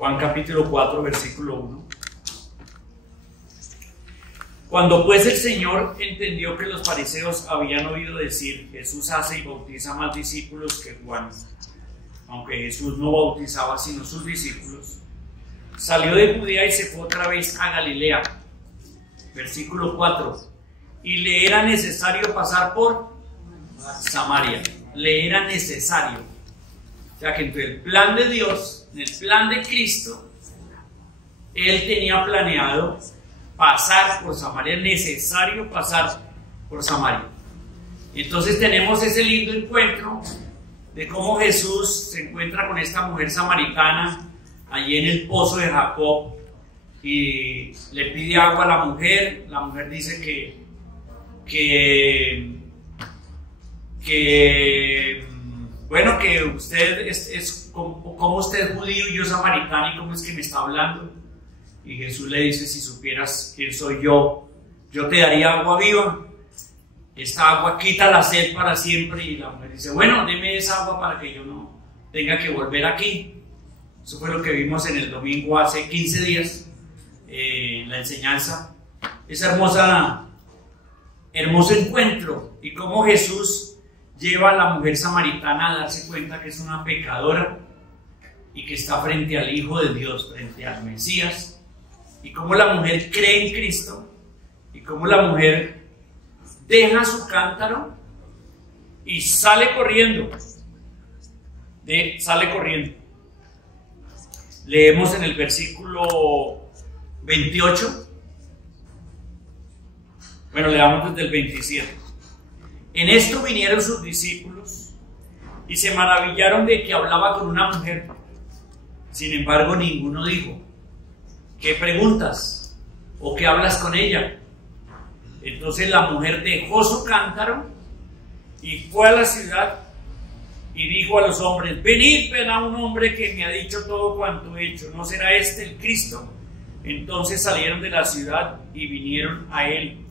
Juan capítulo 4, versículo 1. Cuando pues el Señor entendió que los fariseos habían oído decir: Jesús hace y bautiza más discípulos que Juan, aunque Jesús no bautizaba sino sus discípulos, salió de Judea y se fue otra vez a Galilea. Versículo 4. Y le era necesario pasar por Samaria. Le era necesario. O sea que entre el plan de Dios, en el plan de Cristo, Él tenía planeado pasar por Samaria. Es necesario pasar por Samaria. Entonces tenemos ese lindo encuentro de cómo Jesús se encuentra con esta mujer samaritana allí en el pozo de Jacob y le pide agua a la mujer. La mujer dice que bueno, que usted es como usted es judío y yo samaritano, y cómo es que me está hablando. Y Jesús le dice: si supieras quién soy yo te daría agua viva. Esta agua quita la sed para siempre. Y la mujer dice: bueno, deme esa agua para que yo no tenga que volver aquí. Eso fue lo que vimos en el domingo hace 15 días, en la enseñanza. Esa hermoso encuentro, y cómo Jesús lleva a la mujer samaritana a darse cuenta que es una pecadora y que está frente al Hijo de Dios, frente al Mesías, y cómo la mujer cree en Cristo, y cómo la mujer deja su cántaro y sale corriendo. Leemos en el versículo 28. Bueno, leamos desde el 27. En esto vinieron sus discípulos y se maravillaron de que hablaba con una mujer. Sin embargo, ninguno dijo: ¿qué preguntas? ¿O qué hablas con ella? Entonces la mujer dejó su cántaro y fue a la ciudad y dijo a los hombres: venid, ven a un hombre que me ha dicho todo cuanto he hecho. ¿No será este el Cristo? Entonces salieron de la ciudad y vinieron a él.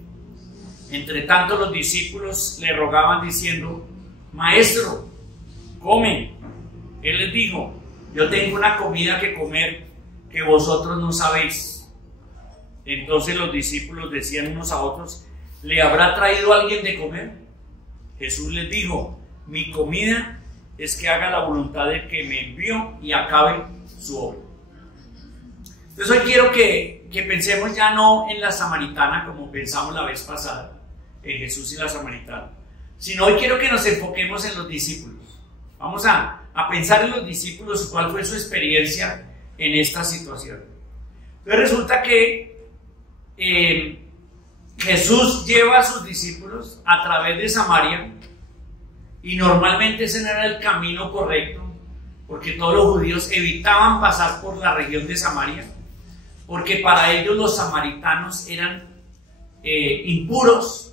Entre tanto los discípulos le rogaban diciendo: Maestro, come. Él les dijo: yo tengo una comida que comer que vosotros no sabéis. Entonces los discípulos decían unos a otros: ¿le habrá traído alguien de comer? Jesús les dijo: mi comida es que haga la voluntad del que me envió y acabe su obra. Entonces hoy quiero que pensemos ya no en la samaritana como pensamos la vez pasada, en Jesús y la samaritana, sino hoy quiero que nos enfoquemos en los discípulos. Vamos a pensar en los discípulos, cuál fue su experiencia en esta situación. Entonces resulta que Jesús lleva a sus discípulos a través de Samaria, y normalmente ese no era el camino correcto, porque todos los judíos evitaban pasar por la región de Samaria, porque para ellos los samaritanos eran impuros,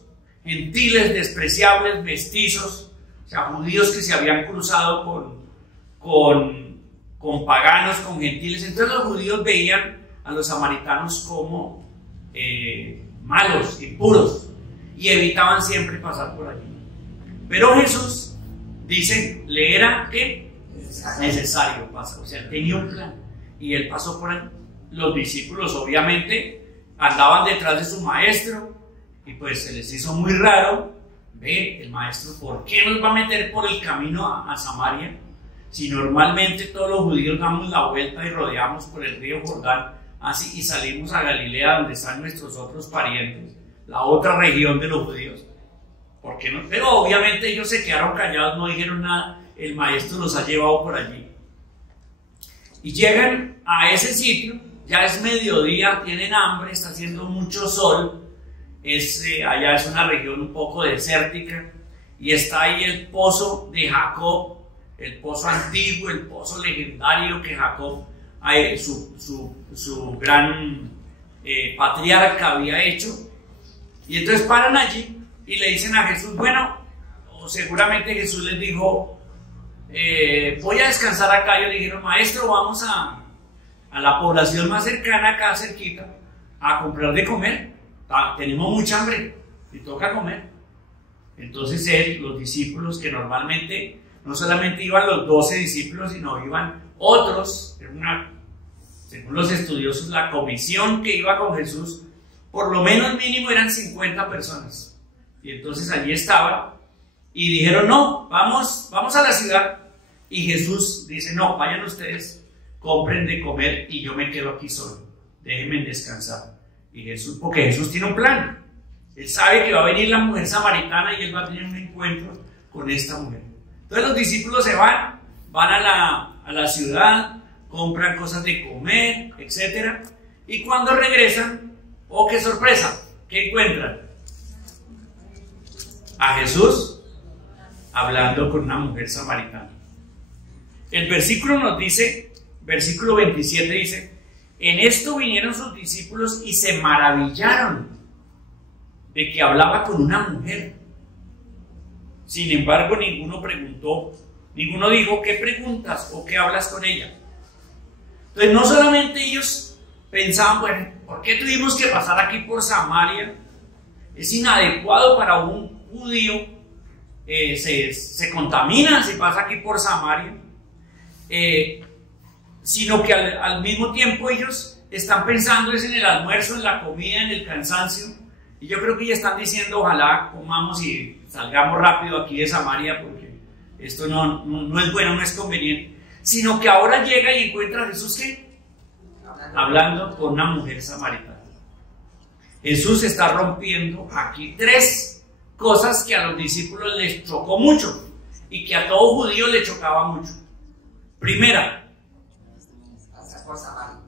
gentiles, despreciables, mestizos, o sea, judíos que se habían cruzado con paganos, con gentiles. Entonces los judíos veían a los samaritanos como malos, impuros, y evitaban siempre pasar por allí. Pero Jesús, dice, le era ¿qué? Necesario pasar, o sea, tenía un plan, y él pasó por allí. Los discípulos obviamente andaban detrás de su maestro, y pues se les hizo muy raro. Ve, el maestro, ¿por qué nos va a meter por el camino a Samaria? Si normalmente todos los judíos damos la vuelta y rodeamos por el río Jordán, así, y salimos a Galilea, donde están nuestros otros parientes, la otra región de los judíos. ¿Por qué no? Pero obviamente ellos se quedaron callados, no dijeron nada. El maestro los ha llevado por allí. Y llegan a ese sitio, ya es mediodía, tienen hambre, está haciendo mucho sol. Allá es una región un poco desértica, y está ahí el pozo de Jacob, el pozo antiguo, el pozo legendario que Jacob, su gran patriarca, había hecho. Y entonces paran allí y le dicen a Jesús, bueno, o seguramente Jesús les dijo, voy a descansar acá. Ellos dijeron, maestro, vamos a la población más cercana, acá cerquita, a comprar de comer. Tenemos mucha hambre y toca comer. Entonces los discípulos, que normalmente no solamente iban los 12 discípulos, sino iban otros, era una según los estudiosos, la comisión que iba con Jesús, por lo menos mínimo eran 50 personas. Y entonces allí estaban y dijeron, no, vamos a la ciudad. Y Jesús dice, no, vayan ustedes, compren de comer y yo me quedo aquí solo, déjenme descansar. Y Jesús, porque Jesús tiene un plan, Él sabe que va a venir la mujer samaritana y Él va a tener un encuentro con esta mujer. Entonces los discípulos se van a la ciudad, compran cosas de comer, etc. Y cuando regresan, ¡oh, qué sorpresa! ¿Qué encuentran? A Jesús hablando con una mujer samaritana. El versículo nos dice, versículo 27 dice, en esto vinieron sus discípulos y se maravillaron de que hablaba con una mujer. Sin embargo, ninguno preguntó, ninguno dijo, ¿qué preguntas o qué hablas con ella? Entonces, no solamente ellos pensaban, bueno, ¿por qué tuvimos que pasar aquí por Samaria? Es inadecuado para un judío, se contamina si pasa aquí por Samaria. Sino que al mismo tiempo ellos están pensando es en el almuerzo, en la comida, en el cansancio, y yo creo que ya están diciendo ojalá comamos y salgamos rápido aquí de Samaria porque esto no es bueno, no es conveniente, sino que ahora llega y encuentra a Jesús ¿qué? Hablando con una mujer samaritana. Jesús está rompiendo aquí 3 cosas que a los discípulos les chocó mucho y que a todo judío le chocaba mucho. Primera,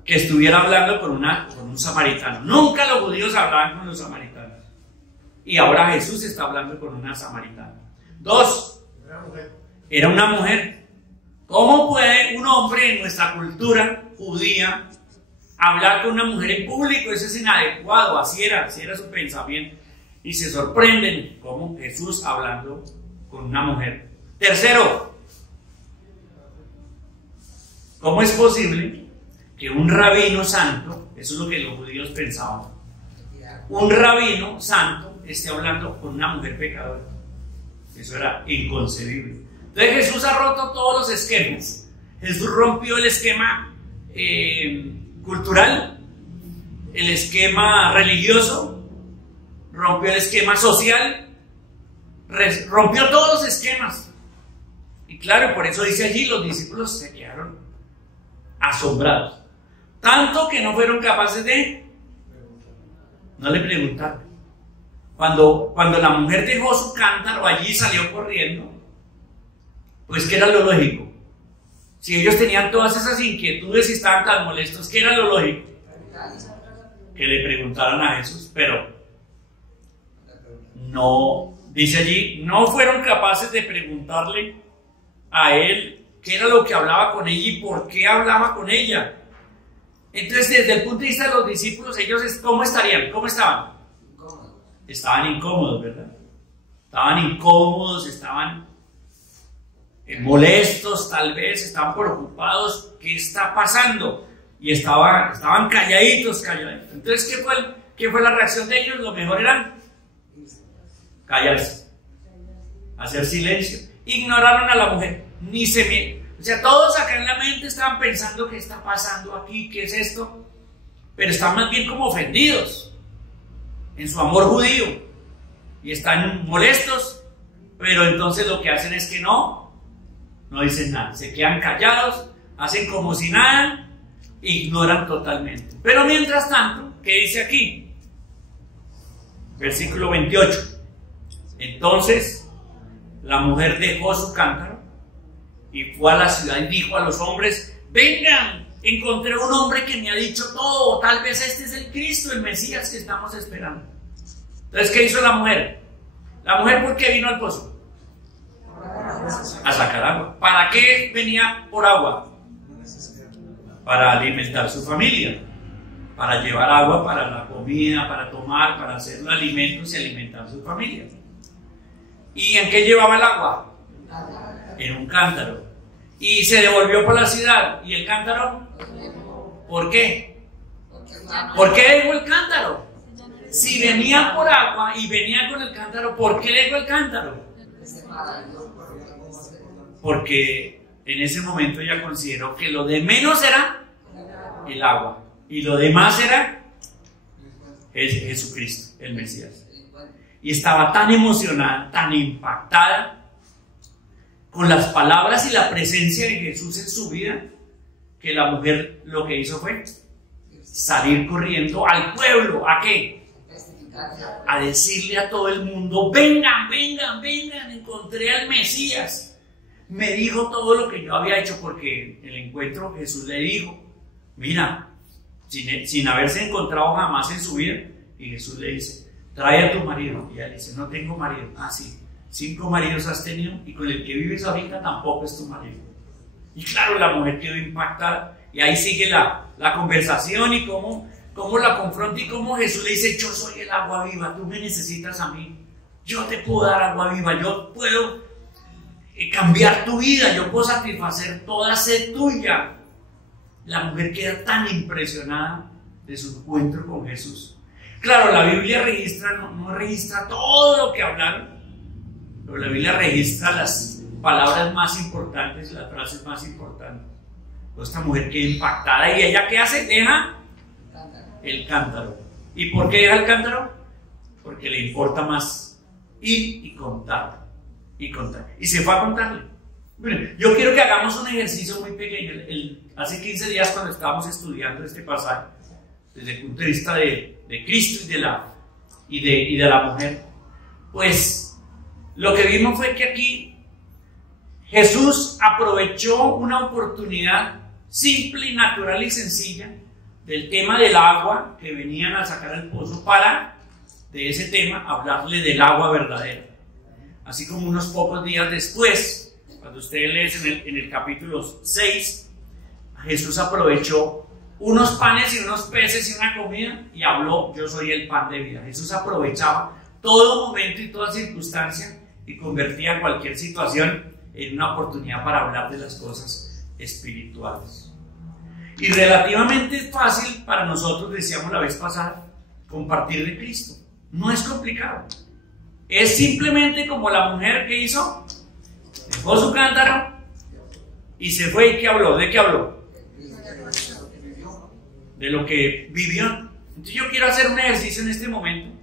que estuviera hablando con un samaritano. Nunca los judíos hablaban con los samaritanos. Y ahora Jesús está hablando con una samaritana. 2, era una mujer. ¿Cómo puede un hombre en nuestra cultura judía hablar con una mujer en público? Eso es inadecuado, así era su pensamiento. Y se sorprenden como Jesús hablando con una mujer. Tercero, ¿cómo es posible que un rabino santo, eso es lo que los judíos pensaban, un rabino santo esté hablando con una mujer pecadora? Eso era inconcebible. Entonces Jesús ha roto todos los esquemas. Jesús rompió el esquema cultural, el esquema religioso, rompió el esquema social, rompió todos los esquemas. Y claro, por eso dice allí, los discípulos se quedaron asombrados, tanto que no fueron capaces no le preguntaron. Cuando la mujer dejó su cántaro allí y salió corriendo, pues ¿qué era lo lógico? Si ellos tenían todas esas inquietudes y estaban tan molestos, ¿qué era lo lógico? Que le preguntaran a Jesús, pero no, dice allí, no fueron capaces de preguntarle a él qué era lo que hablaba con ella y por qué hablaba con ella. Entonces, desde el punto de vista de los discípulos, ellos, ¿cómo estarían? ¿Cómo estaban? Estaban incómodos, ¿verdad? Estaban incómodos, estaban molestos, tal vez, estaban preocupados. ¿Qué está pasando? Y estaban calladitos. Entonces, ¿qué fue la reacción de ellos? Lo mejor era callarse, hacer silencio. Ignoraron a la mujer, o sea, todos acá en la mente estaban pensando qué está pasando aquí, qué es esto, pero están más bien como ofendidos en su amor judío y están molestos, pero entonces lo que hacen es que no dicen nada, se quedan callados, hacen como si nada, ignoran totalmente. Pero mientras tanto, ¿qué dice aquí? Versículo 28. Entonces la mujer dejó su cántaro y fue a la ciudad y dijo a los hombres: vengan, encontré un hombre que me ha dicho todo, tal vez este es el Cristo, el Mesías que estamos esperando. Entonces, ¿qué hizo la mujer? La mujer, ¿por qué vino al pozo? A sacar agua. ¿Para qué venía por agua? Para alimentar su familia, para llevar agua para la comida, para tomar, para hacer los alimentos y alimentar su familia. ¿Y en qué llevaba el agua? En un cántaro. Y se devolvió por la ciudad. ¿Y el cántaro? ¿Por qué? ¿Por qué dejó el cántaro? Si venía por agua y venía con el cántaro, ¿por qué dejó el cántaro? Porque en ese momento ella consideró que lo de menos era el agua. Y lo demás era Jesucristo, el Mesías. Y estaba tan emocionada, tan impactada con las palabras y la presencia de Jesús en su vida, que la mujer lo que hizo fue salir corriendo al pueblo. ¿A qué? A decirle a todo el mundo: vengan, vengan, vengan, encontré al Mesías. Me dijo todo lo que yo había hecho, porque en el encuentro Jesús le dijo: mira, sin haberse encontrado jamás en su vida, y Jesús le dice: trae a tu marido. Y ella dice: no tengo marido. Ah, sí, 5 maridos has tenido, y con el que vives ahorita tampoco es tu marido. Y claro, la mujer quedó impactada, y ahí sigue la conversación, y cómo la confronta, y cómo Jesús le dice: yo soy el agua viva, tú me necesitas a mí, yo te puedo dar agua viva, yo puedo cambiar tu vida, yo puedo satisfacer toda sed tuya. La mujer queda tan impresionada de su encuentro con Jesús. Claro, la Biblia registra, no registra todo lo que hablaron, pero la Biblia registra las palabras más importantes, las frases más importantes. Pues esta mujer queda impactada, y ella, ¿qué hace? Deja el cántaro. ¿Y por qué deja el cántaro? Porque le importa más ir y contar, y contar. Y se fue a contarle. Bueno, yo quiero que hagamos un ejercicio muy pequeño. Hace 15 días, cuando estábamos estudiando este pasaje, desde el punto de vista de Cristo y de la mujer, pues lo que vimos fue que aquí Jesús aprovechó una oportunidad simple y natural y sencilla del tema del agua que venían a sacar al pozo, para de ese tema hablarle del agua verdadera. Así como unos pocos días después, cuando ustedes leen en el capítulo 6, Jesús aprovechó unos panes y unos peces y una comida y habló: yo soy el pan de vida. Jesús aprovechaba todo momento y toda circunstancia y convertía cualquier situación en una oportunidad para hablar de las cosas espirituales. Y relativamente fácil para nosotros, decíamos la vez pasada, compartir de Cristo. No es complicado. Es simplemente como la mujer que hizo: dejó su cántaro y se fue. ¿Y qué habló? ¿De qué habló? De lo que vivió. Entonces yo quiero hacer un ejercicio en este momento,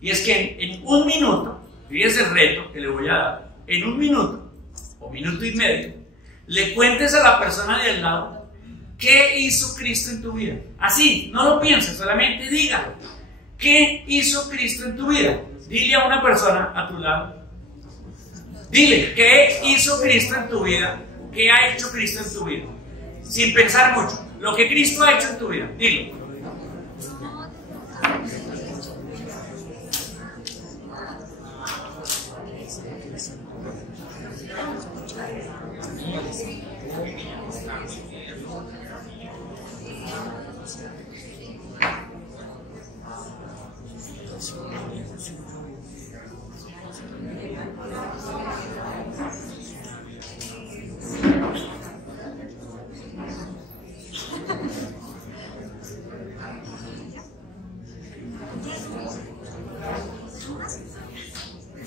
y es que en un minuto, fíjese el reto que le voy a dar, en un minuto o minuto y medio, le cuentes a la persona de al lado qué hizo Cristo en tu vida. Así, no lo pienses, solamente dígalo. ¿Qué hizo Cristo en tu vida? Dile a una persona a tu lado, dile: ¿qué hizo Cristo en tu vida? ¿Qué ha hecho Cristo en tu vida? Sin pensar mucho, lo que Cristo ha hecho en tu vida, dilo.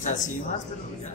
Así más, pero ya.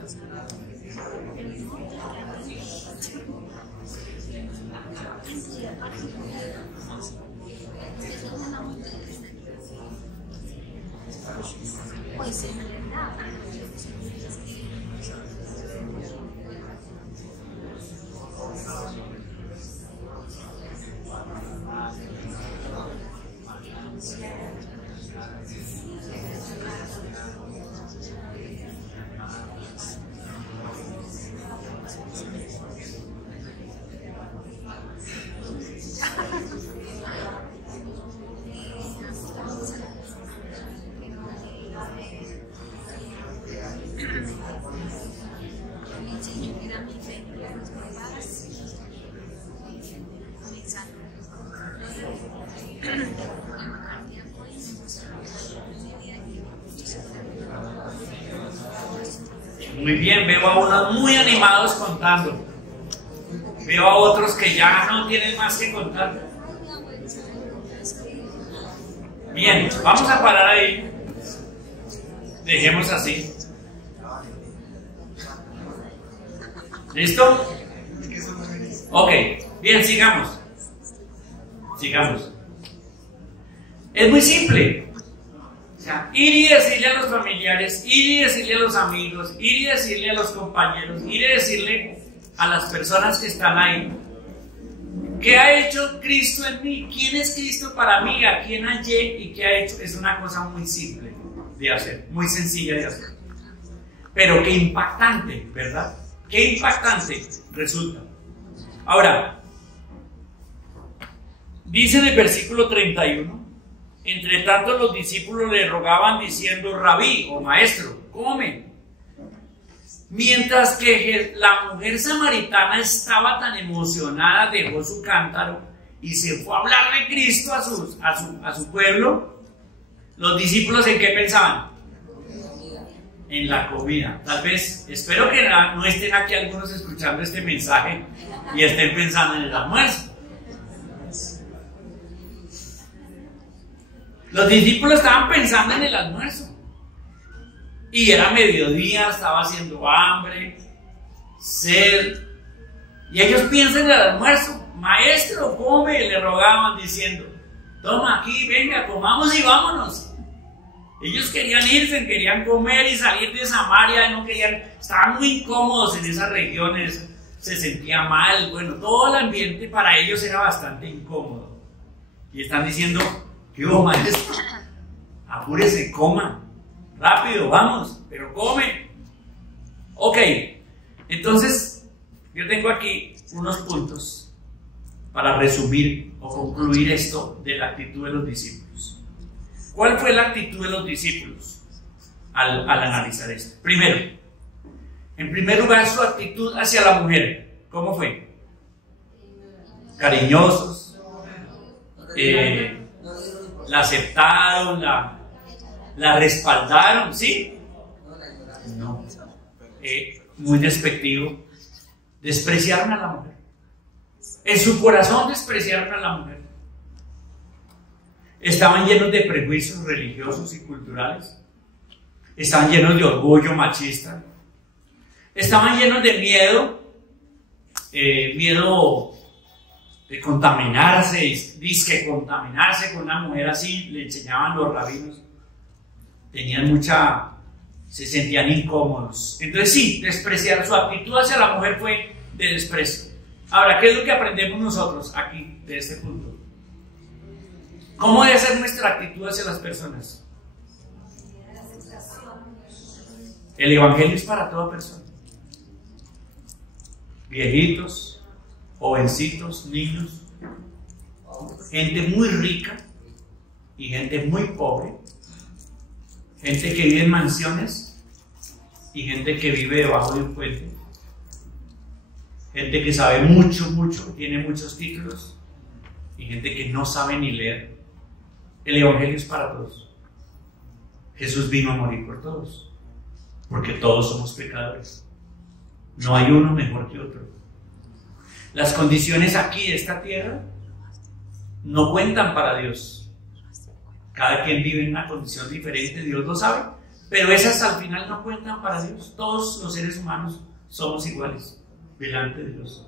Muy bien, veo a unos muy animados contando. Veo a otros que ya no tienen más que contar. Bien, vamos a parar ahí. Dejemos así. ¿Listo? Ok, bien, sigamos. Sigamos. Es muy simple. O sea, ir y decirle a los familiares, ir y decirle a los amigos, ir y decirle a los compañeros, ir y decirle a las personas que están ahí. ¿Qué ha hecho Cristo en mí? ¿Quién es Cristo para mí? ¿A quién hallé y qué ha hecho? Es una cosa muy simple de hacer, muy sencilla de hacer. Pero qué impactante, ¿verdad? Qué impactante resulta. Ahora, dice en el versículo 31, entre tanto los discípulos le rogaban diciendo, Rabí o maestro, come. Mientras que la mujer samaritana estaba tan emocionada, dejó su cántaro y se fue a hablar de Cristo a su pueblo. Los discípulos, ¿en qué pensaban? En la comida. Tal vez, espero que no estén aquí algunos escuchando este mensaje y estén pensando en el almuerzo. Los discípulos estaban pensando en el almuerzo. Y era mediodía, estaba haciendo hambre, sed. Y ellos piensan en el almuerzo. Maestro, come, le rogaban diciendo, toma aquí, venga, comamos y vámonos. Ellos querían irse, querían comer y salir de Samaria, no querían, estaban muy incómodos en esas regiones, se sentía mal, bueno, todo el ambiente para ellos era bastante incómodo. Y están diciendo, ¿qué hubo, maestro? Apúrese, coma. Rápido, vamos, pero come. Ok, entonces yo tengo aquí unos puntos para resumir o concluir esto de la actitud de los discípulos. ¿Cuál fue la actitud de los discípulos al analizar esto? Primero, en primer lugar, su actitud hacia la mujer. ¿Cómo fue? Cariñosos, la aceptaron, la respaldaron, ¿sí? No. Muy despectivo. Despreciaron a la mujer. En su corazón despreciaron a la mujer. Estaban llenos de prejuicios religiosos y culturales. Estaban llenos de orgullo machista. Estaban llenos de miedo. Miedo de contaminarse, disque contaminarse con una mujer así, le enseñaban los rabinos. Se sentían incómodos. Entonces sí, despreciar. Su actitud hacia la mujer fue de desprecio. Ahora, ¿qué es lo que aprendemos nosotros aquí de este punto? ¿Cómo debe ser nuestra actitud hacia las personas? El evangelio es para toda persona. Viejitos, jovencitos, niños, gente muy rica y gente muy pobre. Gente que vive en mansiones y gente que vive debajo de un puente. Gente que sabe mucho, tiene muchos títulos y gente que no sabe ni leer. El evangelio es para todos. Jesús vino a morir por todos, porque todos somos pecadores. No hay uno mejor que otro. Las condiciones aquí de esta tierra no cuentan para Dios. Cada quien vive en una condición diferente, Dios lo sabe, pero esas al final no cuentan para Dios. Todos los seres humanos somos iguales delante de Dios.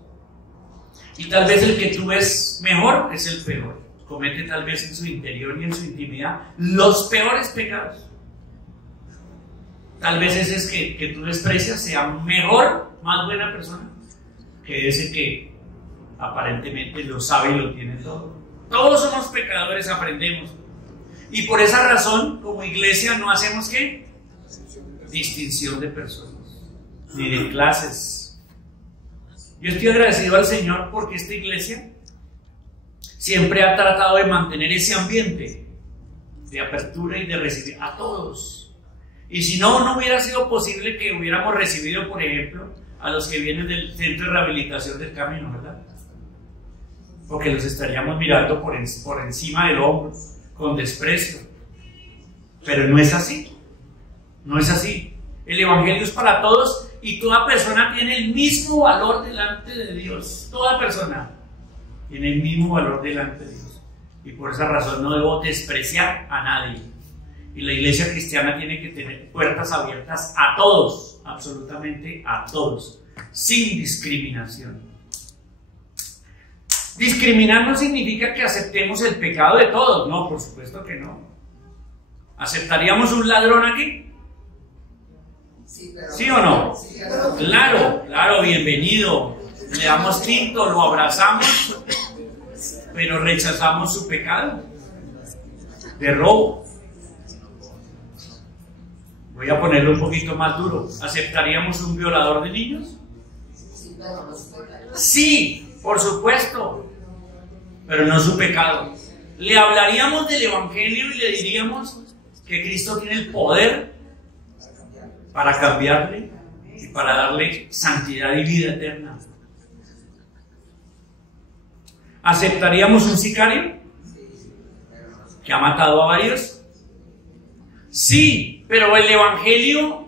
Y tal vez el que tú ves mejor es el peor. Comete tal vez en su interior y en su intimidad los peores pecados. Tal vez ese es que tú desprecias sea mejor, más buena persona que ese que aparentemente lo sabe y lo tiene todo. Todos somos pecadores, aprendemos. Y por esa razón, como iglesia, no hacemos ¿qué? Distinción de personas, ni de clases. Yo estoy agradecido al Señor porque esta iglesia siempre ha tratado de mantener ese ambiente de apertura y de recibir a todos. Y si no hubiera sido posible que hubiéramos recibido, por ejemplo, a los que vienen del Centro de Rehabilitación del Camino, ¿verdad? Porque los estaríamos mirando por encima del hombro, con desprecio. Pero no es así. No es así. El evangelio es para todos y toda persona tiene el mismo valor delante de Dios. Toda persona tiene el mismo valor delante de Dios. Y por esa razón no debo despreciar a nadie. Y la iglesia cristiana tiene que tener puertas abiertas a todos, absolutamente a todos, sin discriminación. Discriminar no significa que aceptemos el pecado de todos. No, por supuesto que no. ¿Aceptaríamos un ladrón aquí? ¿Sí o no? Claro, claro, bienvenido. Le damos tinto, lo abrazamos, pero rechazamos su pecado de robo. Voy a ponerlo un poquito más duro. ¿Aceptaríamos un violador de niños? Sí, por supuesto, pero no su pecado. Le hablaríamos del Evangelio y le diríamos que Cristo tiene el poder para cambiarle y para darle santidad y vida eterna. ¿Aceptaríamos un sicario que ha matado a varios? Sí, pero el Evangelio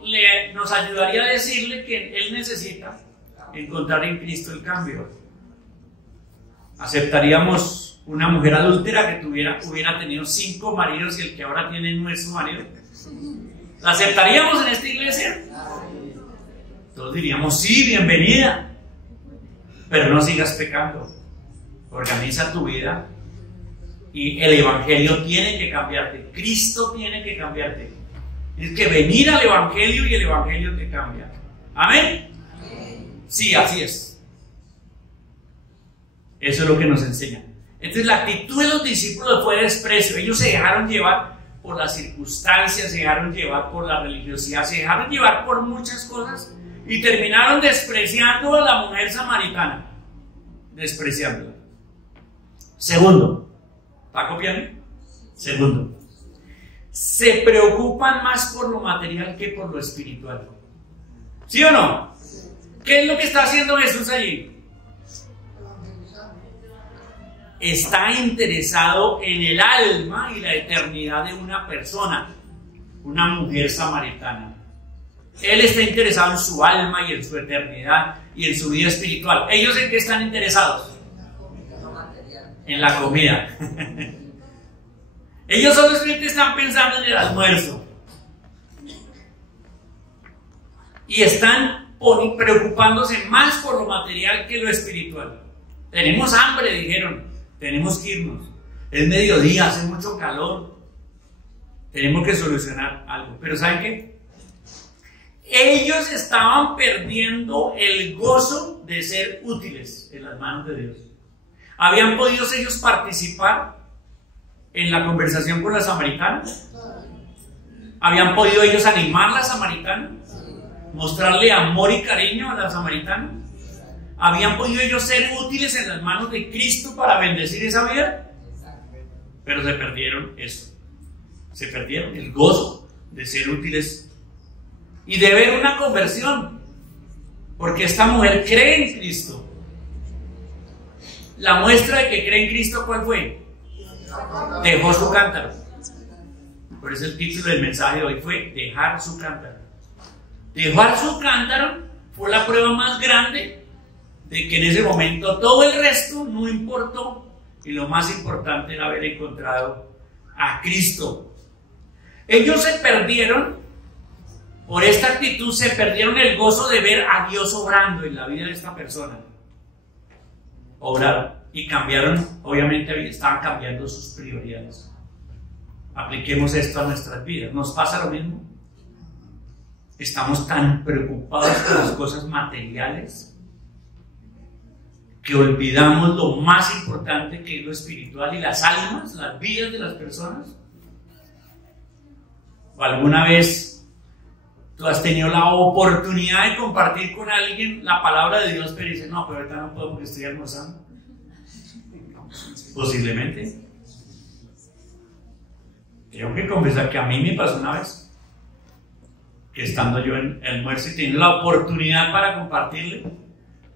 nos ayudaría a decirle que él necesita encontrar en Cristo el cambio. ¿Aceptaríamos una mujer adúltera que hubiera tenido 5 maridos y el que ahora tiene no es su marido? ¿La aceptaríamos en esta iglesia? Todos diríamos, sí, bienvenida, pero no sigas pecando. Organiza tu vida y el Evangelio tiene que cambiarte. Cristo tiene que cambiarte. Tienes que venir al Evangelio y el Evangelio te cambia. ¿Amén? Sí, así es. Eso es lo que nos enseña. Entonces la actitud de los discípulos fue desprecio. Ellos se dejaron llevar por las circunstancias, se dejaron llevar por la religiosidad, se dejaron llevar por muchas cosas y terminaron despreciando a la mujer samaritana. Despreciándola. Segundo, ¿está copiando? Segundo, se preocupan más por lo material que por lo espiritual. ¿Sí o no? ¿Qué es lo que está haciendo Jesús allí? Está interesado en el alma y la eternidad de una persona, una mujer samaritana. Él está interesado en su alma y en su eternidad y en su vida espiritual. ¿Ellos en qué están interesados? En la comida. Ellos solamente están pensando en el almuerzo. Y están preocupándose más por lo material que lo espiritual. Tenemos hambre, dijeron. Tenemos que irnos. Es mediodía, hace mucho calor. Tenemos que solucionar algo. Pero ¿saben qué? Ellos estaban perdiendo el gozo de ser útiles en las manos de Dios. ¿Habían podido ellos participar en la conversación con la samaritana? ¿Habían podido ellos animar a la samaritana? ¿Mostrarle amor y cariño a la samaritana? ¿Habían podido ellos ser útiles en las manos de Cristo para bendecir esa vida? Pero se perdieron eso. Se perdieron el gozo de ser útiles y de ver una conversión. Porque esta mujer cree en Cristo. La muestra de que cree en Cristo, ¿cuál fue? Dejó su cántaro. Por eso el título del mensaje de hoy fue dejar su cántaro. Dejar su cántaro fue la prueba más grande de que en ese momento todo el resto no importó y lo más importante era haber encontrado a Cristo. Ellos se perdieron, por esta actitud se perdieron el gozo de ver a Dios obrando en la vida de esta persona. Obraron y cambiaron, obviamente estaban cambiando sus prioridades. Apliquemos esto a nuestras vidas. ¿Nos pasa lo mismo? Estamos tan preocupados por las cosas materiales que olvidamos lo más importante, que es lo espiritual y las almas, las vidas de las personas. ¿O alguna vez tú has tenido la oportunidad de compartir con alguien la palabra de Dios, pero dices, no, pero ahorita no puedo porque estoy almorzando? Posiblemente. Tengo que confesar que a mí me pasó una vez que estando yo en el almuerzo y teniendo la oportunidad para compartirle,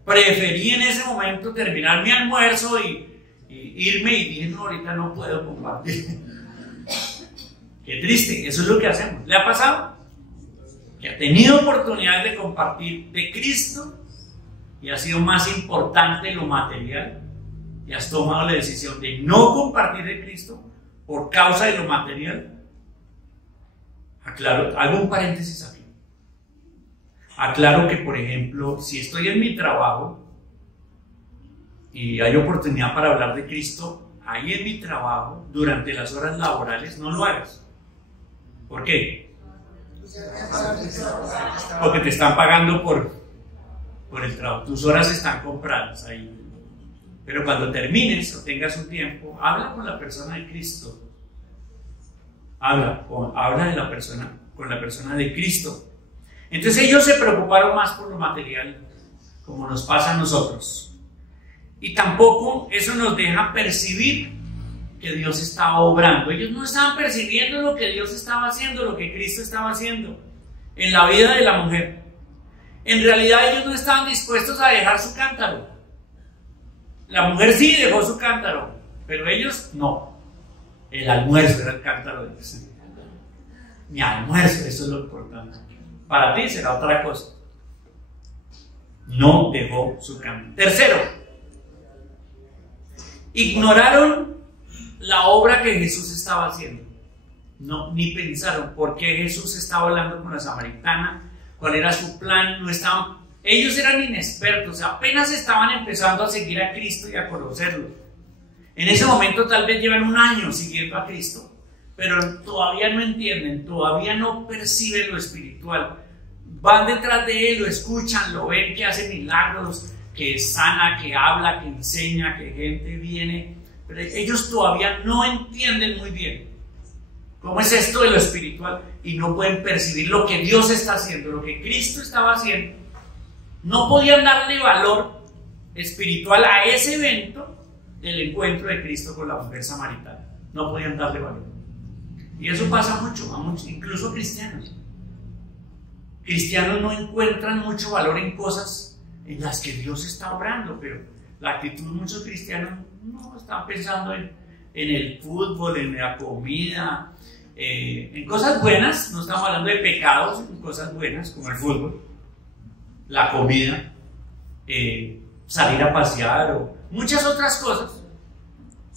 preferí en ese momento terminar mi almuerzo y irme y dije, no, ahorita no puedo compartir. Qué triste, eso es lo que hacemos. ¿Le ha pasado? Que ha tenido oportunidad de compartir de Cristo y ha sido más importante lo material y has tomado la decisión de no compartir de Cristo por causa de lo material. Aclaro, hago un paréntesis aquí. Aclaro que, por ejemplo, si estoy en mi trabajo y hay oportunidad para hablar de Cristo ahí en mi trabajo, durante las horas laborales, no lo hagas. ¿Por qué? Porque te están pagando por el trabajo. Tus horas están compradas ahí. Pero cuando termines o tengas un tiempo, habla con la persona de Cristo. Habla con la persona de Cristo. Entonces ellos se preocuparon más por lo material, como nos pasa a nosotros. Y tampoco eso nos deja percibir que Dios estaba obrando. Ellos no estaban percibiendo lo que Dios estaba haciendo, lo que Cristo estaba haciendo en la vida de la mujer. En realidad ellos no estaban dispuestos a dejar su cántaro. La mujer sí dejó su cántaro, pero ellos no. El almuerzo era el cántaro de Dios. Mi almuerzo, eso es lo importante. Para ti será otra cosa. No dejó su cántaro. Tercero, ignoraron la obra que Jesús estaba haciendo. No, ni pensaron por qué Jesús estaba hablando con la samaritana, cuál era su plan. No estaban, ellos eran inexpertos, apenas estaban empezando a seguir a Cristo y a conocerlo. En ese momento tal vez llevan un año siguiendo a Cristo, pero todavía no entienden, todavía no perciben lo espiritual. Van detrás de Él, lo escuchan, lo ven, que hace milagros, que sana, que habla, que enseña, que gente viene, pero ellos todavía no entienden muy bien cómo es esto de lo espiritual y no pueden percibir lo que Dios está haciendo, lo que Cristo estaba haciendo. No podían darle valor espiritual a ese evento del encuentro de Cristo con la mujer samaritana. No podían darle valor. Y eso pasa mucho, incluso cristianos. Cristianos no encuentran mucho valor en cosas en las que Dios está obrando, pero la actitud de muchos cristianos no están pensando en el fútbol, en la comida, en cosas buenas. No estamos hablando de pecados, en cosas buenas como el fútbol, la comida, salir a pasear o muchas otras cosas.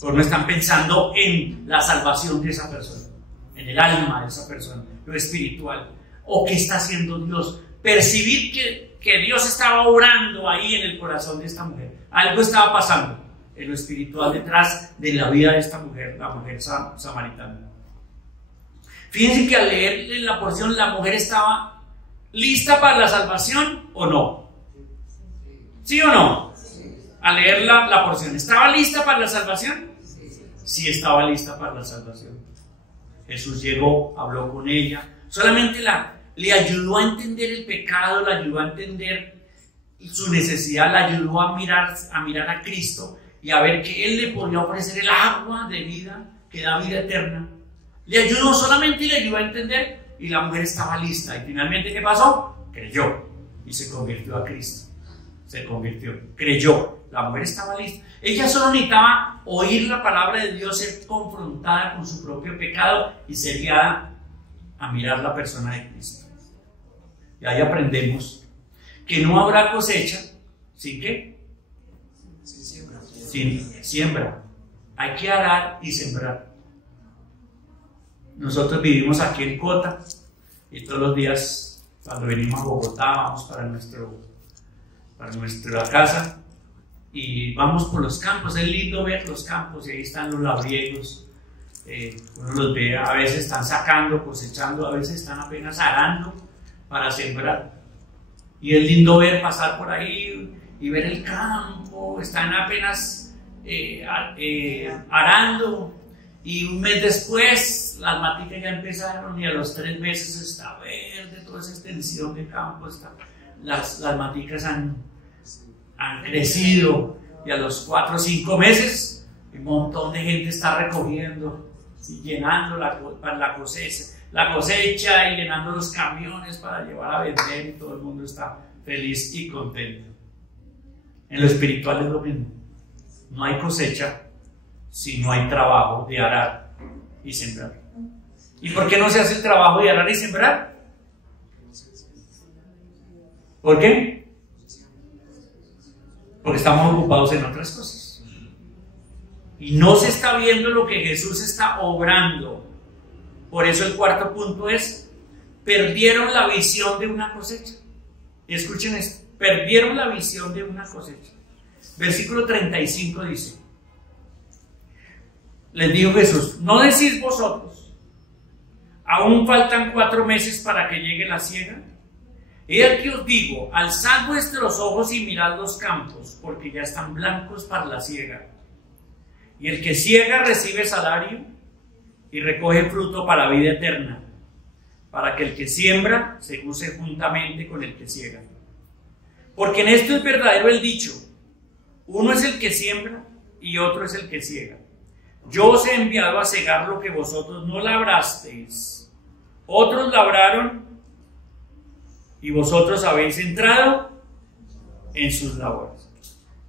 O no están pensando en la salvación de esa persona, en el alma de esa persona, lo espiritual, o qué está haciendo Dios. Percibir que Dios estaba obrando ahí en el corazón de esta mujer. Algo estaba pasando en lo espiritual detrás de la vida de esta mujer, la mujer samaritana. Fíjense que al leer la porción, la mujer estaba lista para la salvación o no. ¿Sí o no? Al leer la porción, ¿estaba lista para la salvación? Sí, estaba lista para la salvación. Jesús llegó, habló con ella, solamente le ayudó a entender el pecado, le ayudó a entender su necesidad, le ayudó a mirar a Cristo y a ver que Él le podía ofrecer el agua de vida que da vida eterna. Le ayudó solamente y le ayudó a entender, y la mujer estaba lista. Y finalmente, ¿qué pasó? Creyó y se convirtió a Cristo. Se convirtió, creyó. La mujer estaba lista. Ella solo necesitaba oír la palabra de Dios, ser confrontada con su propio pecado y ser guiada a mirar la persona de Cristo. Y ahí aprendemos que no habrá cosecha sin ¿qué? Sin siembra. Hay que arar y sembrar. Nosotros vivimos aquí en Cota y todos los días cuando venimos a Bogotá vamos para nuestra casa y vamos por los campos. Es lindo ver los campos y ahí están los labriegos. Uno los ve, a veces están sacando, cosechando, a veces están apenas arando para sembrar. Y es lindo ver pasar por ahí y ver el campo. Están apenas arando y un mes después las maticas ya empezaron y a los 3 meses está verde toda esa extensión de campo. Las maticas han crecido y a los 4 o 5 meses un montón de gente está recogiendo y llenando para la cosecha y llenando los camiones para llevar a vender y todo el mundo está feliz y contento. En lo espiritual es lo mismo. No hay cosecha si no hay trabajo de arar y sembrar. ¿Y por qué no se hace el trabajo de arar y sembrar? ¿Por qué? Porque estamos ocupados en otras cosas. Y no se está viendo lo que Jesús está obrando. Por eso el cuarto punto es: perdieron la visión de una cosecha. Y escuchen esto: perdieron la visión de una cosecha. Versículo 35 dice: les dijo Jesús, ¿no decís vosotros, aún faltan 4 meses para que llegue la siega? He aquí os digo, alzad vuestros ojos y mirad los campos, porque ya están blancos para la siega. Y el que siega recibe salario y recoge fruto para vida eterna, para que el que siembra se goce juntamente con el que siega. Porque en esto es verdadero el dicho: uno es el que siembra y otro es el que siega. Yo os he enviado a segar lo que vosotros no labrasteis. Otros labraron y vosotros habéis entrado en sus labores.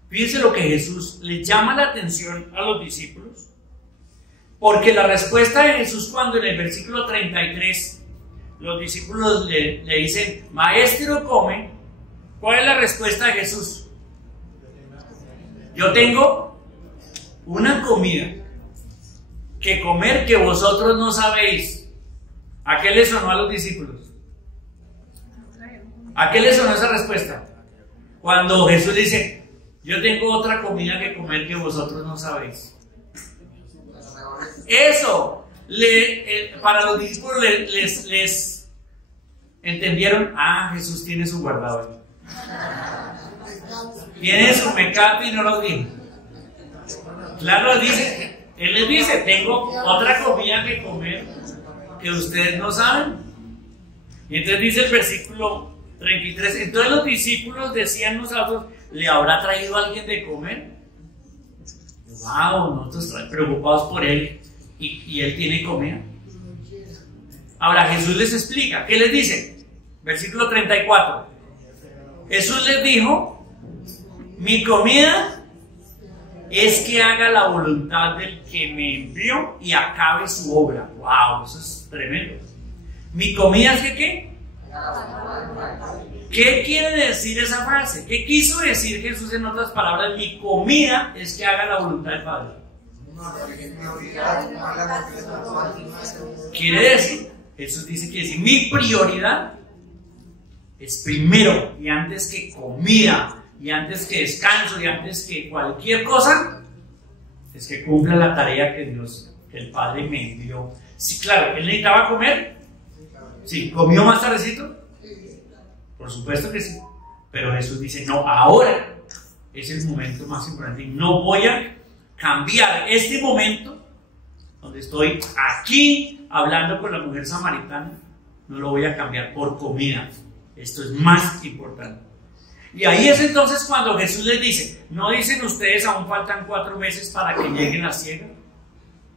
Fíjense lo que Jesús le llama la atención a los discípulos, porque la respuesta de Jesús, cuando en el versículo 33 los discípulos le dicen, maestro, come, ¿cuál es la respuesta de Jesús? Yo tengo una comida que comer que vosotros no sabéis. ¿A qué le sonó a los discípulos? ¿A qué le sonó esa respuesta? Cuando Jesús dice, yo tengo otra comida que comer que vosotros no sabéis. Eso, para los discípulos les entendieron, Jesús tiene su guardado. Tiene su pecado y no lo dijo. Claro, Él les dice, tengo otra comida que comer que ustedes no saben. Y entonces dice el versículo 33, entonces los discípulos decían nosotros, ¿le habrá traído a alguien de comer? Wow, nosotros preocupados por él y él tiene comida. Ahora Jesús les explica, ¿qué les dice? Versículo 34. Jesús les dijo, mi comida es que haga la voluntad del que me envió y acabe su obra. Wow, eso es tremendo. Mi comida es que ¿qué? ¿Qué quiere decir esa frase? ¿Qué quiso decir Jesús en otras palabras? Mi comida es que haga la voluntad del Padre. Quiere decir, Jesús dice que mi prioridad es primero y antes que comida y antes que descanso y antes que cualquier cosa, es que cumpla la tarea que el Padre me envió. Sí, claro, él necesitaba comer. Sí, ¿comió más tardecito? Por supuesto que sí. Pero Jesús dice, no, ahora es el momento más importante. No voy a cambiar este momento donde estoy aquí hablando con la mujer samaritana. No lo voy a cambiar por comida. Esto es más importante. Y ahí es entonces cuando Jesús les dice, ¿no dicen ustedes aún faltan 4 meses para que llegue la siega?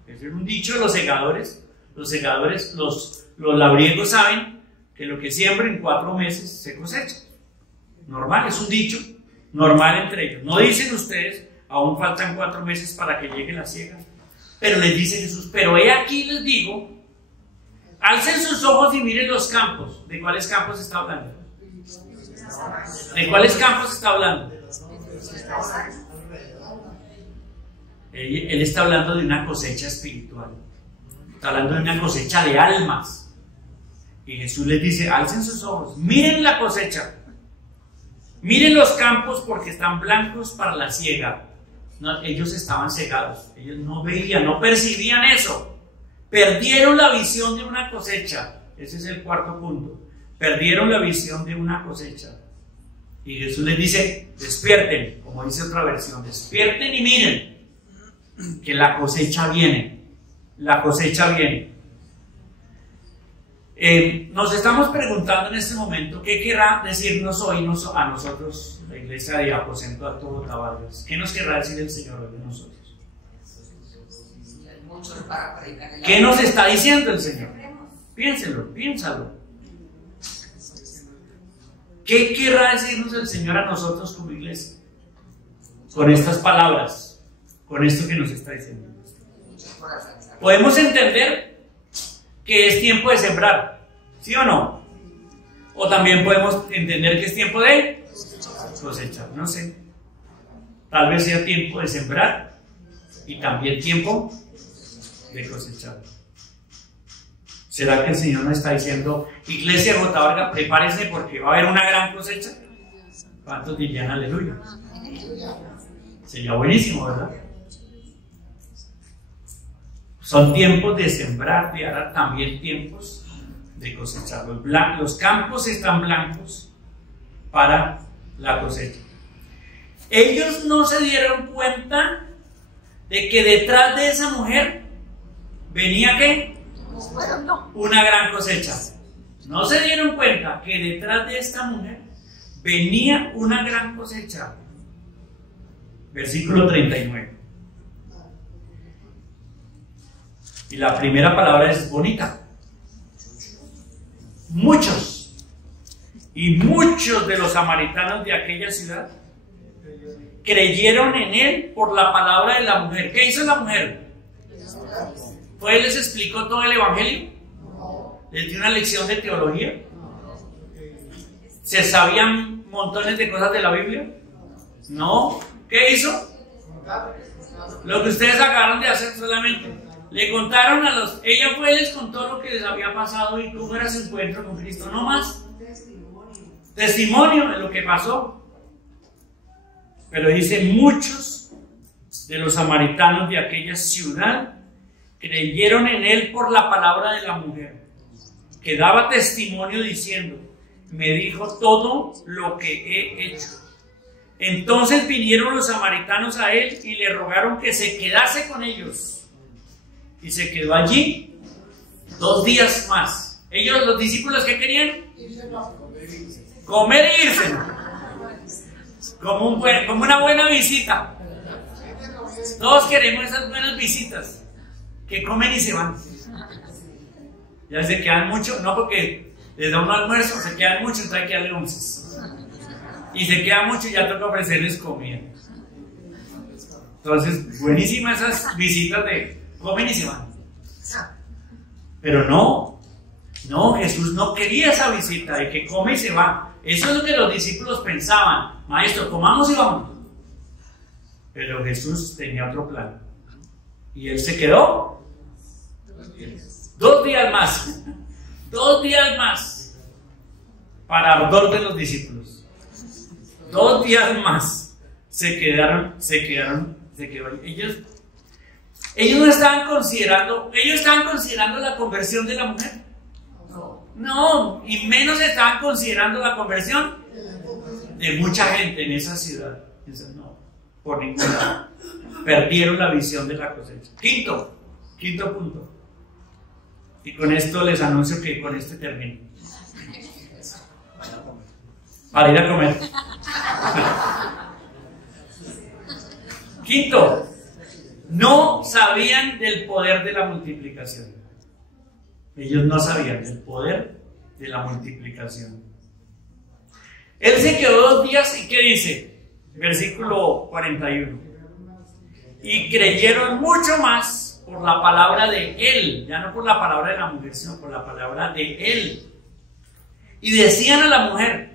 Ese es un dicho de los segadores. Los segadores, los labriegos saben que lo que siembra en 4 meses se cosecha. Normal, es un dicho normal entre ellos. No dicen ustedes, aún faltan 4 meses para que llegue la siega. Pero les dice Jesús, pero he aquí les digo, alcen sus ojos y miren los campos. ¿De cuáles campos está hablando? ¿De cuáles campos está hablando? Él está hablando de una cosecha espiritual. Está hablando de una cosecha de almas. Y Jesús les dice, alcen sus ojos, miren la cosecha, miren los campos porque están blancos para la siega. No, ellos estaban cegados, ellos no veían, no percibían eso. Perdieron la visión de una cosecha. Ese es el 4º punto. Perdieron la visión de una cosecha. Y Jesús les dice, despierten, como dice otra versión, despierten y miren que la cosecha viene. La cosecha viene. Nos estamos preguntando en este momento qué querrá decirnos hoy a nosotros, la iglesia de Aposento Alto Botavargas. ¿Qué nos querrá decir el Señor hoy de nosotros? ¿Qué nos está diciendo el Señor? Piénsalo. ¿Qué querrá decirnos el Señor a nosotros como iglesia? Con estas palabras, con esto que nos está diciendo. Podemos entender que es tiempo de sembrar, ¿sí o no? O también podemos entender que es tiempo de cosechar, no sé. Tal vez sea tiempo de sembrar y también tiempo de cosechar. ¿Será que el Señor nos está diciendo, iglesia de Botavarga, prepárese porque va a haber una gran cosecha? ¿Cuántos dirían aleluya? Sería buenísimo, ¿verdad? Son tiempos de sembrar, y ahora también tiempos de cosechar. Los campos están blancos para la cosecha. Ellos no se dieron cuenta de que detrás de esa mujer venía ¿qué? Una gran cosecha. No se dieron cuenta que detrás de esta mujer venía una gran cosecha. Versículo 39. Y la primera palabra es bonita. Muchos. Y muchos de los samaritanos de aquella ciudad creyeron en él por la palabra de la mujer. ¿Qué hizo la mujer? ¿Fue les explicó todo el evangelio? ¿Les dio una lección de teología? ¿Se sabían montones de cosas de la Biblia? No. ¿Qué hizo? Lo que ustedes acabaron de hacer solamente. Le contaron a los... Ella fue y les contó lo que les había pasado y cómo era su encuentro con Cristo. No más. Testimonio de lo que pasó. Pero dice, muchos de los samaritanos de aquella ciudad creyeron en él por la palabra de la mujer, que daba testimonio diciendo, me dijo todo lo que he hecho. Entonces vinieron los samaritanos a él y le rogaron que se quedase con ellos. Y se quedó allí 2 días más. Ellos, los discípulos, ¿qué querían? Comer e irse. Como una buena visita. Todos queremos esas buenas visitas que comen y se van. Ya se quedan mucho, no porque les da un almuerzo, se quedan mucho, entonces hay que darle onces. Y se queda mucho y ya toca ofrecerles comida. Entonces, buenísimas esas visitas de comen y se van. Pero no, Jesús no quería esa visita de que come y se va. Eso es lo que los discípulos pensaban. Maestro, comamos y vamos. Pero Jesús tenía otro plan. Y él se quedó 2 días más. 2 días más. Para ardor de los discípulos. 2 días más. Se quedó. Ellos no estaban considerando. Ellos estaban considerando la conversión de la mujer. No, y menos estaban considerando la conversión de mucha gente en esa ciudad. No, por ningún lado. Perdieron la visión de la cosecha. Quinto punto. Y con esto les anuncio que con este termino. Para ir a comer. Quinto, no sabían del poder de la multiplicación. Ellos no sabían del poder de la multiplicación. Él se quedó 2 días y ¿qué dice? Versículo 41. Y creyeron mucho más por la palabra de él, ya no por la palabra de la mujer, sino por la palabra de él. Y decían a la mujer,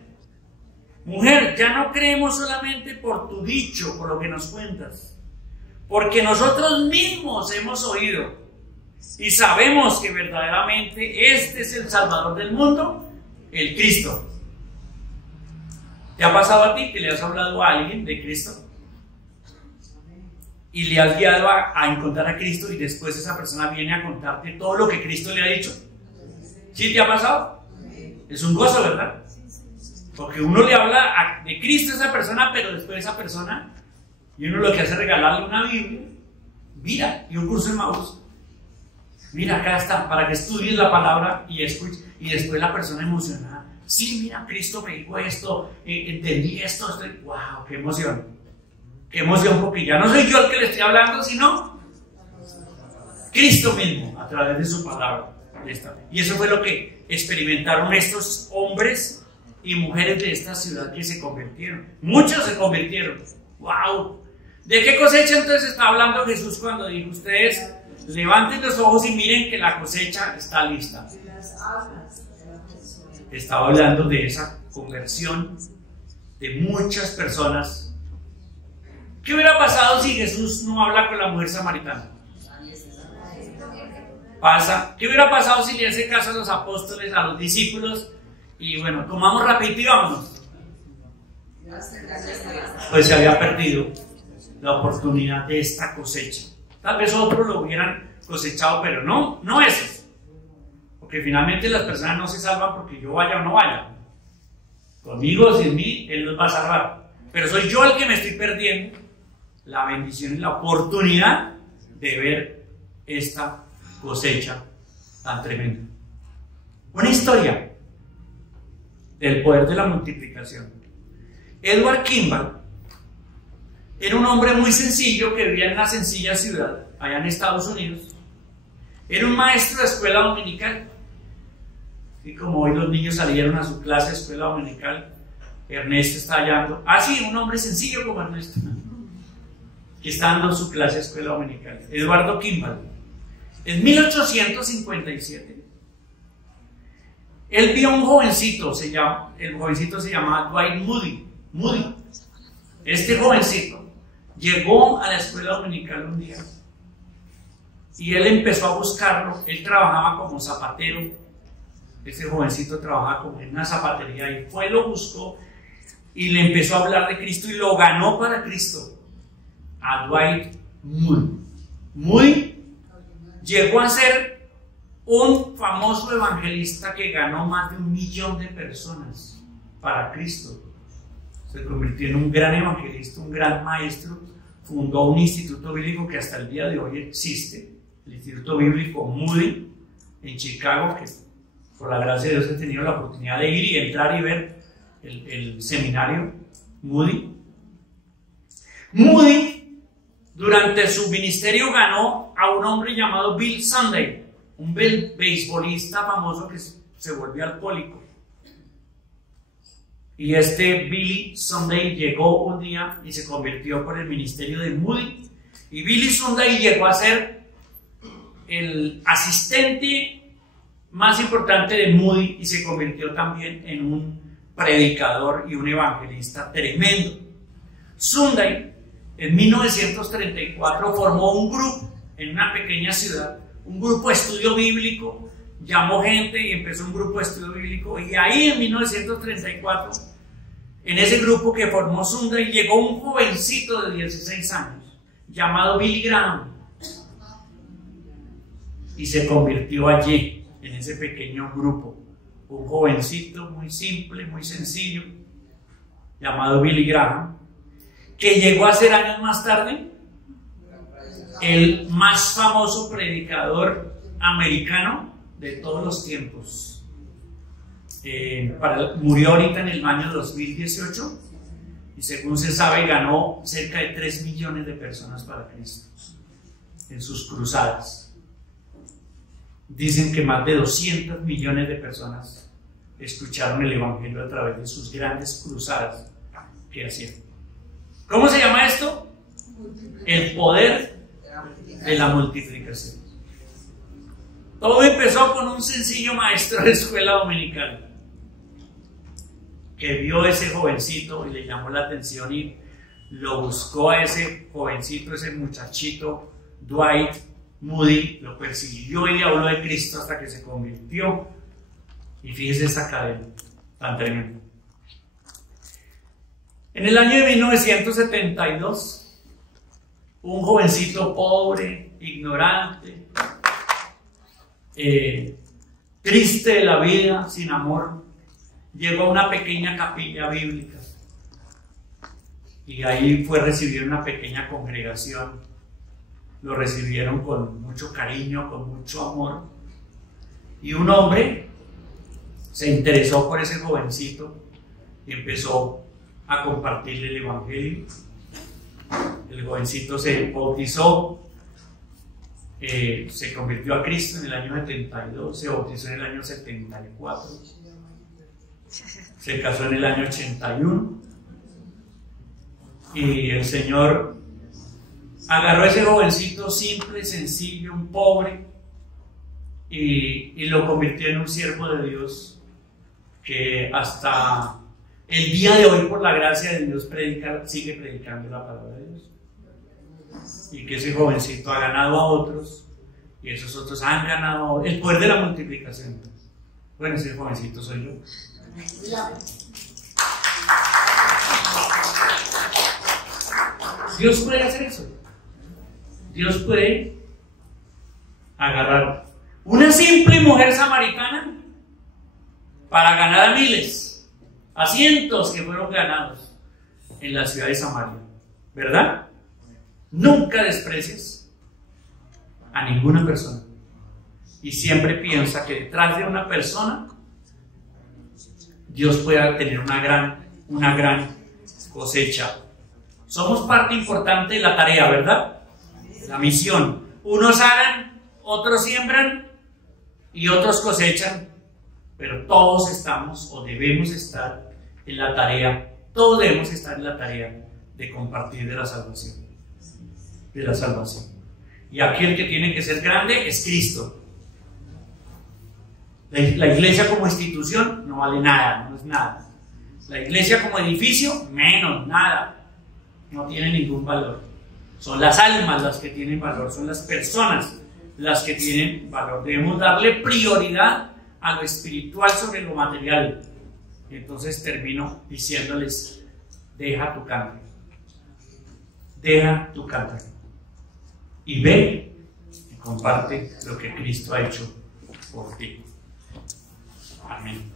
mujer, ya no creemos solamente por tu dicho, por lo que nos cuentas, porque nosotros mismos hemos oído y sabemos que verdaderamente este es el Salvador del mundo, el Cristo. ¿Te ha pasado a ti que le has hablado a alguien de Cristo? Y le has guiado a encontrar a Cristo y después esa persona viene a contarte todo lo que Cristo le ha dicho. ¿Sí te ha pasado? Es un gozo, ¿verdad? Porque uno le habla de Cristo a esa persona, pero después esa persona, y uno lo que hace es regalarle una Biblia, mira, y un curso de Maús. Mira, acá está, para que estudies la palabra y escuches, y después la persona emocionada. Sí, mira, Cristo me dijo esto, entendí esto, wow, qué emoción. Qué emoción, porque ya no soy yo el que le estoy hablando, sino Cristo mismo, a través de su palabra. Y eso fue lo que experimentaron estos hombres y mujeres de esta ciudad que se convirtieron. Muchos se convirtieron. ¡Wow! ¿De qué cosecha entonces está hablando Jesús cuando dijo, ustedes levanten los ojos y miren que la cosecha está lista? Estaba hablando de esa conversión de muchas personas. ¿Qué hubiera pasado si Jesús no habla con la mujer samaritana? Pasa. ¿Qué hubiera pasado si le hace caso a los apóstoles, a los discípulos? Y bueno, comamos rapidito y vámonos. Pues se había perdido la oportunidad de esta cosecha. Tal vez otros lo hubieran cosechado, pero no esos. Porque finalmente las personas no se salvan porque yo vaya o no vaya. Conmigo o sin mí, Él los va a salvar. Pero soy yo el que me estoy perdiendo la bendición y la oportunidad de ver esta cosecha tan tremenda. Una historia del poder de la multiplicación. Edward Kimball era un hombre muy sencillo que vivía en una sencilla ciudad allá en Estados Unidos. Era un maestro de escuela dominical. Y como hoy los niños salieron a su clase de escuela dominical, Ernesto está hallando, sí, un hombre sencillo como Ernesto, que está dando su clase de escuela dominical. Eduardo Kimball. En 1857, él vio a un jovencito, el jovencito se llamaba Dwight Moody. Este jovencito llegó a la escuela dominical un día y él empezó a buscarlo. Él trabajaba como zapatero. Ese jovencito trabajaba como en una zapatería y lo buscó y le empezó a hablar de Cristo y lo ganó para Cristo a Dwight Moody. Moody llegó a ser un famoso evangelista que ganó más de 1 millón de personas para Cristo. Se convirtió en un gran evangelista, un gran maestro. Fundó un instituto bíblico que hasta el día de hoy existe, el Instituto Bíblico Moody en Chicago, que por la gracia de Dios he tenido la oportunidad de ir y entrar y ver el seminario Moody. Moody, durante su ministerio, ganó a un hombre llamado Bill Sunday, un beisbolista famoso que se volvió alcohólico. Y este Billy Sunday llegó un día y se convirtió por el ministerio de Moody. Y Billy Sunday llegó a ser el asistente más importante de Moody y se convirtió también en un predicador y un evangelista tremendo. Sunday en 1934 formó un grupo en una pequeña ciudad, un grupo de estudio bíblico, llamó gente y empezó un grupo de estudio bíblico, y ahí en 1934, en ese grupo que formó Sunday, llegó un jovencito de 16 años, llamado Billy Graham, y se convirtió allí, en ese pequeño grupo, un jovencito muy simple, muy sencillo, llamado Billy Graham, que llegó a ser años más tarde el más famoso predicador americano de todos los tiempos. Murió ahorita en el año 2018 y según se sabe ganó cerca de 3 millones de personas para Cristo en sus cruzadas. Dicen que más de 200 millones de personas escucharon el evangelio a través de sus grandes cruzadas que hacían. ¿Cómo se llama esto? El poder de la multiplicación. Todo empezó con un sencillo maestro de escuela dominical que vio a ese jovencito y le llamó la atención y lo buscó a ese jovencito, ese muchachito Dwight Moody, lo persiguió y le habló de Cristo hasta que se convirtió. Y fíjese esa cadena tan tremenda. En el año de 1972, un jovencito pobre, ignorante, triste de la vida, sin amor, llegó a una pequeña capilla bíblica y ahí fue a recibir una pequeña congregación. Lo recibieron con mucho cariño, con mucho amor, y un hombre se interesó por ese jovencito y empezó a compartirle el evangelio. El jovencito se bautizó, se convirtió a Cristo en el año 72, se bautizó en el año 74, se casó en el año 81 y el Señor agarró a ese jovencito simple, sencillo, un pobre, y lo convirtió en un siervo de Dios que hasta el día de hoy, por la gracia de Dios, sigue predicando la palabra de Dios. Y que ese jovencito ha ganado a otros y esos otros han ganado el poder de la multiplicación. Bueno, ese jovencito soy yo. Dios puede hacer eso. Dios puede agarrar una simple mujer samaritana para ganar a miles, a cientos que fueron ganados en la ciudad de Samaria. ¿Verdad? Nunca desprecies a ninguna persona. Y siempre piensa que detrás de una persona Dios pueda tener una gran cosecha. Somos parte importante de la tarea, ¿verdad? La misión. Unos aran, otros siembran y otros cosechan, pero todos estamos o debemos estar en la tarea, todos debemos estar en la tarea de compartir de la salvación. De la salvación. Y aquí el que tiene que ser grande es Cristo. La iglesia como institución no vale nada, no es nada. La iglesia como edificio, menos, nada. No tiene ningún valor. Son las almas las que tienen valor, son las personas las que tienen valor. Debemos darle prioridad a lo espiritual sobre lo material. Entonces termino diciéndoles: deja tu canto. Deja tu canto. Y ve y comparte lo que Cristo ha hecho por ti. Amén.